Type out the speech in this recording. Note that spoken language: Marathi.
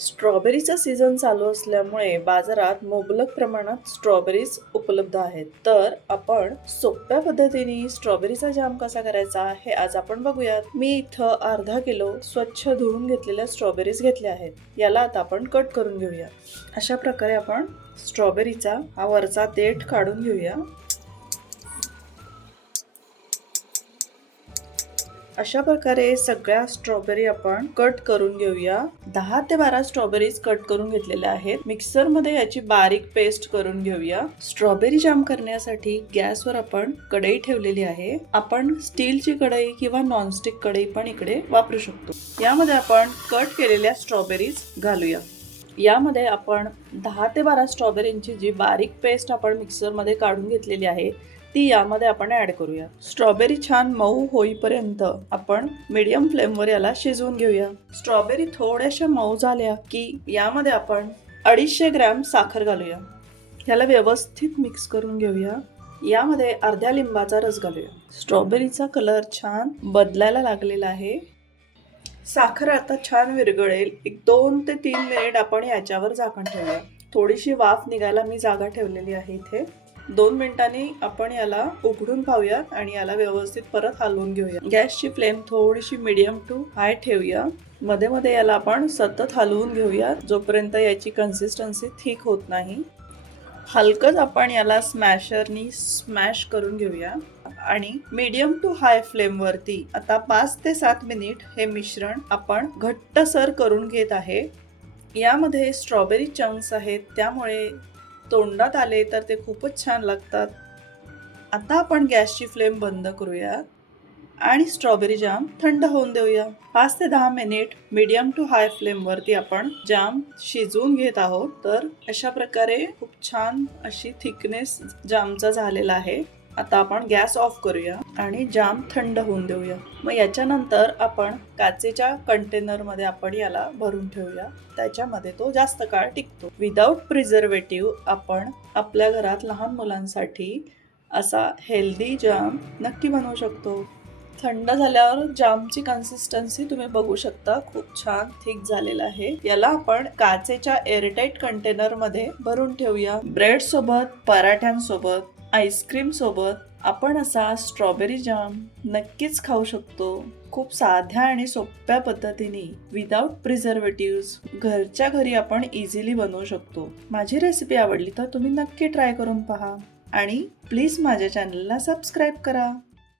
स्ट्रॉबेरीचा सीझन चालू असल्यामुळे बाजारात मुबलक प्रमाणात स्ट्रॉबेरीज उपलब्ध आहेत. तर आपण सोप्या पद्धतीने स्ट्रॉबेरीचा जाम कसा करायचा हे आज आपण बघूयात. मी इथं अर्धा किलो स्वच्छ धुवून घेतलेल्या स्ट्रॉबेरीज घेतल्या आहेत. याला आता आपण कट करून घेऊया. अशा प्रकारे आपण स्ट्रॉबेरीचा हा वरचा देठ काढून घेऊया. अशा प्रकारे सगळ्या स्ट्रॉबेरी आपण कट करून घेऊया. 10 ते 12 स्ट्रॉबेरीज कट करून घेतलेल्या आहेत. मिक्सर मध्ये याची बारीक पेस्ट करून घेऊया. स्ट्रॉबेरी जाम करण्यासाठी गॅसवर आपण कढई ठेवलेली आहे. आपण स्टीलची कढई किंवा नॉनस्टिक कढई पण इकडे वापरू शकतो. यामध्ये आपण कट केलेल्या स्ट्रॉबेरीज घालूया. यामध्ये आपण 10 ते 12 स्ट्रॉबेरींची जी बारीक पेस्ट आपण मिक्सर मध्ये काढून घेतलेली आहे ती यामध्ये आपण ऍड करूया. स्ट्रॉबेरी छान मऊ होईपर्यंत आपण मीडियम फ्लेमवर याला शिजवून घेऊया. स्ट्रॉबेरी थोड्याशा मऊ झाल्या की यामध्ये आपण 250 ग्रॅम साखर घालूया. याला व्यवस्थित मिक्स करून घेऊया. यामध्ये अर्ध्या लिंबाचा रस घालूया. स्ट्रॉबेरीचा कलर छान बदलायला लागलेला आहे. साखर आता छान विरघळेल. 2 ते 3 मिनिट आपण याच्यावर झाकण ठेवूया. थोडीशी वाफ निघायला मी जागा ठेवलेली आहे इथे. 2 मिनिटांनी आपण याला उघडून पाहूया आणि याला व्यवस्थित परत हलवून घेऊया. गॅसची फ्लेम थोडीशी मीडियम टू हाय ठेवूया. मध्ये मध्ये याला आपण सतत हलवून घेऊया जोपर्यंत याची कन्सिस्टन्सी थिक होत नाही. हलकच आपण याला स्मॅशरनी स्मॅश करून घेऊया आणि मीडियम टू हाय फ्लेम वरती आता 5 ते 7 मिनिट हे मिश्रण आपण घट्टसर करून घेत आहे. यामध्ये स्ट्रॉबेरी चंक्स आहेत त्यामुळे तोंडात आले तर ते खूपच छान लागतात. आता आपण गॅसची फ्लेम बंद करूया आणि स्ट्रॉबेरी जाम थंड होऊन देऊया. 5 ते 10 minute medium to high flame वरती आपण जाम शिजवून घेत आहोत. तर अशा प्रकारे खूप छान अशी थिकनेस जामचा झालेला आहे. आता आपण गॅस ऑफ करूया आणि जाम थंड होऊन देऊया. मग याच्यानंतर आपण काचेच्या कंटेनर मध्ये आपण याला भरून ठेवूया. त्याच्यामध्ये तो जास्त काळ टिकतो. विदाउट प्रिझर्वेटिव्ह आपण आपल्या घरात लहान मुलांसाठी असा हेल्दी जाम नक्की बनवू शकतो. थंड झाल्यावर जामची कन्सिस्टन्सी तुम्ही बघू शकता. खूप छान थिक झालेला आहे. याला आपण काचेच्या एअरटाईट कंटेनर मध्ये भरून ठेवूया. ब्रेड सोबत, पराठ्यांसोबत, आईस्क्रीम सोबत आपण असा स्ट्रॉबेरी जाम नक्कीच खाऊ शकतो. खूप साध्या आणि सोप्या पद्धतीने विदाउट प्रिझर्वेटिव्ह घरच्या घरी आपण इझिली बनवू शकतो. माझी रेसिपी आवडली तर तुम्ही नक्की ट्राय करून पहा आणि प्लीज माझ्या चॅनलला सबस्क्राईब करा.